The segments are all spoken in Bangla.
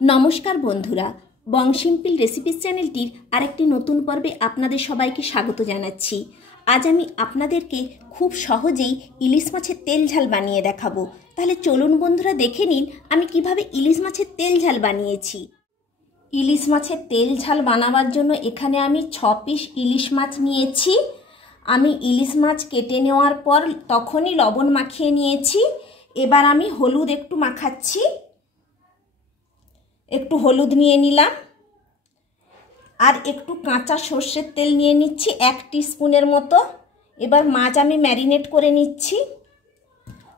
নমস্কার বন্ধুরা, বংশিম্পিল রেসিপিস চ্যানেলটির আরেকটি নতুন পর্বে আপনাদের সবাইকে স্বাগত জানাচ্ছি। আজ আমি আপনাদেরকে খুব সহজেই ইলিশ মাছের তেল ঝাল বানিয়ে দেখাবো। তাহলে চলুন বন্ধুরা, দেখে নিন আমি কিভাবে ইলিশ মাছের তেল ঝাল বানিয়েছি। ইলিশ মাছের তেল ঝাল বানাবার জন্য এখানে আমি 6 পিস ইলিশ মাছ নিয়েছি। আমি ইলিশ মাছ কেটে নেওয়ার পর তখনই লবণ মাখিয়ে নিয়েছি। এবার আমি হলুদ একটু মাখাচ্ছি। একটু হলুদ নিয়ে নিলাম আর একটু কাঁচা সর্ষের তেল নিয়ে নিচ্ছি 1 টিস্পুনের মতো। এবার মাছ আমি ম্যারিনেট করে নিচ্ছি,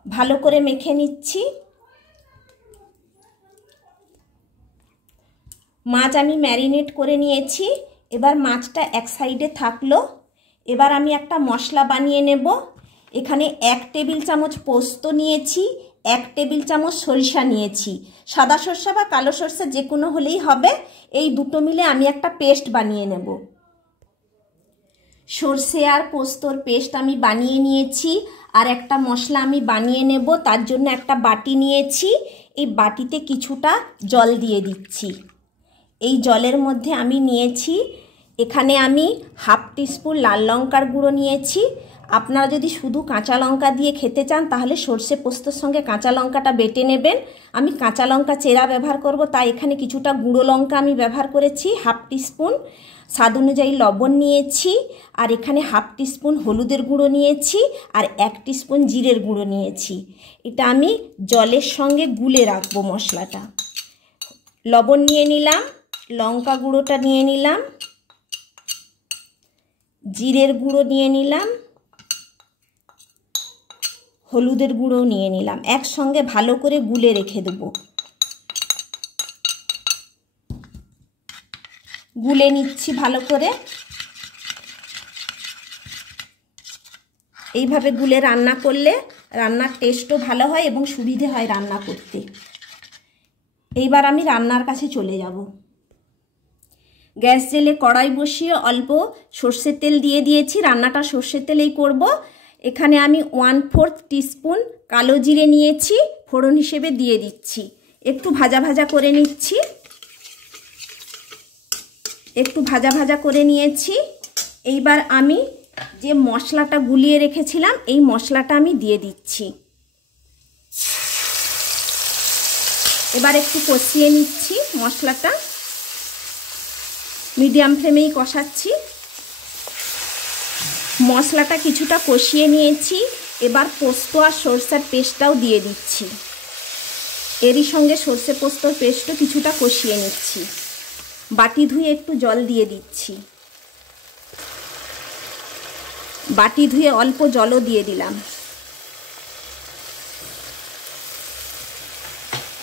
ভালো করে মেখে নিচ্ছি। মাছ আমি ম্যারিনেট করে নিয়েছি। এবার মাছটা এক সাইডে থাকলো। এবার আমি একটা মশলা বানিয়ে নেব। এখানে 1 টেবিল চামচ পোস্ত নিয়েছি, 1 টেবিল চামচ সরিষা নিয়েছি। সাদা সরষা বা কালো সরষা যে কোনো হলেই হবে। এই দুটো মিলে আমি একটা পেস্ট বানিয়ে নেব। সরষে আর পোস্তর পেস্ট আমি বানিয়ে নিয়েছি। আর একটা মশলা আমি বানিয়ে নেব, তার জন্য একটা বাটি নিয়েছি। এই বাটিতে কিছুটা জল দিয়ে দিচ্ছি। এই জলের মধ্যে আমি নিয়েছি, এখানে আমি 1/2 টিস্পুন লাল লঙ্কার গুঁড়ো নিয়েছি। আপনারা যদি শুধু কাঁচা লঙ্কা দিয়ে খেতে চান তাহলে সর্ষে পোস্তর সঙ্গে কাঁচা লঙ্কাটা বেটে নেবেন। আমি কাঁচা লঙ্কা চেরা ব্যবহার করব, তাই এখানে কিছুটা গুঁড়ো লঙ্কা আমি ব্যবহার করেছি। 1/2 টিস্পুন স্বাদ অনুযায়ী লবণ নিয়েছি। আর এখানে 1/2 টিস্পুন হলুদের গুঁড়ো নিয়েছি আর 1 টিস্পুন জিরের গুঁড়ো নিয়েছি। এটা আমি জলের সঙ্গে গুলে রাখবো মশলাটা। লবণ নিয়ে নিলাম, লঙ্কা গুঁড়োটা নিয়ে নিলাম, জিরের গুঁড়ো নিয়ে নিলাম, হলুদের গুঁড়ো নিয়ে নিলাম। একসঙ্গে ভালো করে গুলে রেখে দেব। গুলে নিচ্ছি ভালো করে। এইভাবে গুলে রান্না করলে রান্নার টেস্টও ভালো হয় এবং সুবিধে হয় রান্না করতে। এইবার আমি রান্নার কাছে চলে যাব। গ্যাস জেলে কড়াই বসিয়ে অল্প সর্ষের তেল দিয়ে দিয়েছি। রান্নাটা সর্ষের তেলেই করব। এখানে আমি 1/4 টিস্পুন কালো জিরে নিয়েছি, ফোড়ন হিসেবে দিয়ে দিচ্ছি। একটু ভাজা ভাজা করে নিচ্ছি। একটু ভাজা ভাজা করে নিয়েছি। এইবার আমি যে মশলাটা গুলিয়ে রেখেছিলাম এই মশলাটা আমি দিয়ে দিচ্ছি। এবার একটু কষিয়ে নিচ্ছি মশলাটা। মিডিয়াম ফ্লেমেই কষাচ্ছি। মশলাটা কিছুটা কষিয়ে নিয়েছি। এবার পোস্ত আর সরষের পেস্টটাও দিয়ে দিচ্ছি। এরই সঙ্গে সরষে পোস্তর পেস্টও কিছুটা কষিয়ে নিচ্ছি। বাটি ধুয়ে একটু জল দিয়ে দিচ্ছি। বাটি ধুয়ে অল্প জলও দিয়ে দিলাম।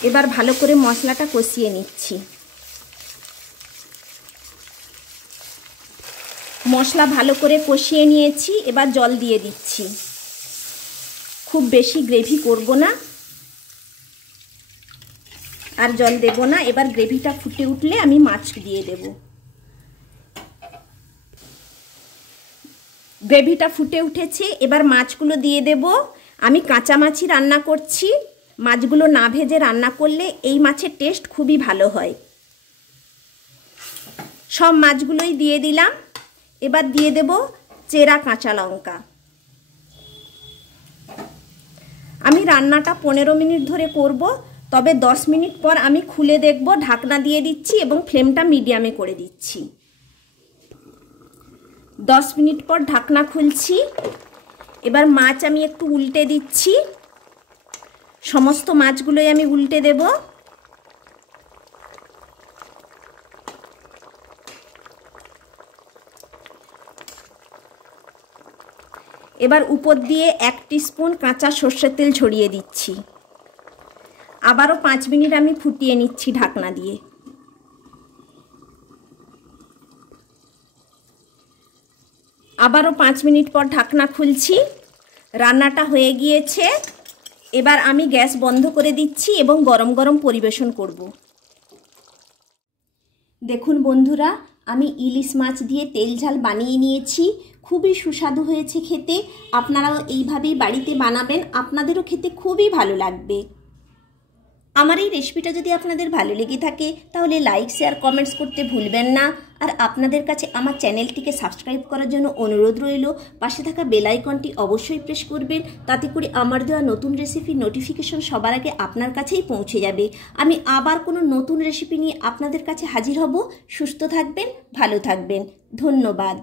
এবার ভালো করে মশলাটা কষিয়ে নিচ্ছি। মশলা ভালো করে কষিয়ে নিয়েছি। এবার জল দিয়ে দিচ্ছি। খুব বেশি গ্রেভি করব না আর জল দেব না। এবার গ্রেভিটা ফুটে উঠলে আমি মাছ দিয়ে দেব। গ্রেভিটা ফুটে উঠেছে, এবার মাছগুলো দিয়ে দেব। আমি কাঁচা মাছই রান্না করছি। মাছগুলো না ভেজে রান্না করলে এই মাছের টেস্ট খুবই ভালো হয়। সব মাছগুলোই দিয়ে দিলাম। এবার দিয়ে দেব চেরা কাঁচা লঙ্কা। আমি রান্নাটা 15 মিনিট ধরে করব, তবে 10 মিনিট পর আমি খুলে দেখব। ঢাকনা দিয়ে দিচ্ছি এবং ফ্লেমটা মিডিয়ামে করে দিচ্ছি। 10 মিনিট পর ঢাকনা খুলছি। এবার মাছ আমি একটু উল্টে দিচ্ছি। সমস্ত মাছগুলোই আমি উল্টে দেব। এবার উপর দিয়ে 1 টিস্পুন কাঁচা সর্ষের তেল ছড়িয়ে দিচ্ছি। আবারও 5 মিনিট আমি ফুটিয়ে নিচ্ছি ঢাকনা দিয়ে। আবারও 5 মিনিট পর ঢাকনা খুলছি। রান্নাটা হয়ে গিয়েছে। এবার আমি গ্যাস বন্ধ করে দিচ্ছি এবং গরম গরম পরিবেশন করব। দেখুন বন্ধুরা, আমি ইলিশ মাছ দিয়ে তেল ঝাল বানিয়ে নিয়েছি। খুবই সুস্বাদু হয়েছে খেতে। আপনারাও এইভাবেই বাড়িতে বানাবেন, আপনাদেরও খেতে খুবই ভালো লাগবে। আমার এই রেসিপিটা যদি আপনাদের ভালো লেগে থাকে তাহলে লাইক শেয়ার কমেন্টস করতে ভুলবেন না। আর আপনাদের কাছে আমার চ্যানেলটিকে সাবস্ক্রাইব করার জন্য অনুরোধ রইল, পাশে থাকা বেল আইকনটি অবশ্যই প্রেস করবেন, তাতে করে আমার দেওয়া নতুন রেসিপির নোটিফিকেশন সবার আগে আপনার কাছেই পৌঁছে যাবে। আমি আবার কোনো নতুন রেসিপি নিয়ে আপনাদের কাছে হাজির হব। সুস্থ থাকবেন, ভালো থাকবেন, ধন্যবাদ।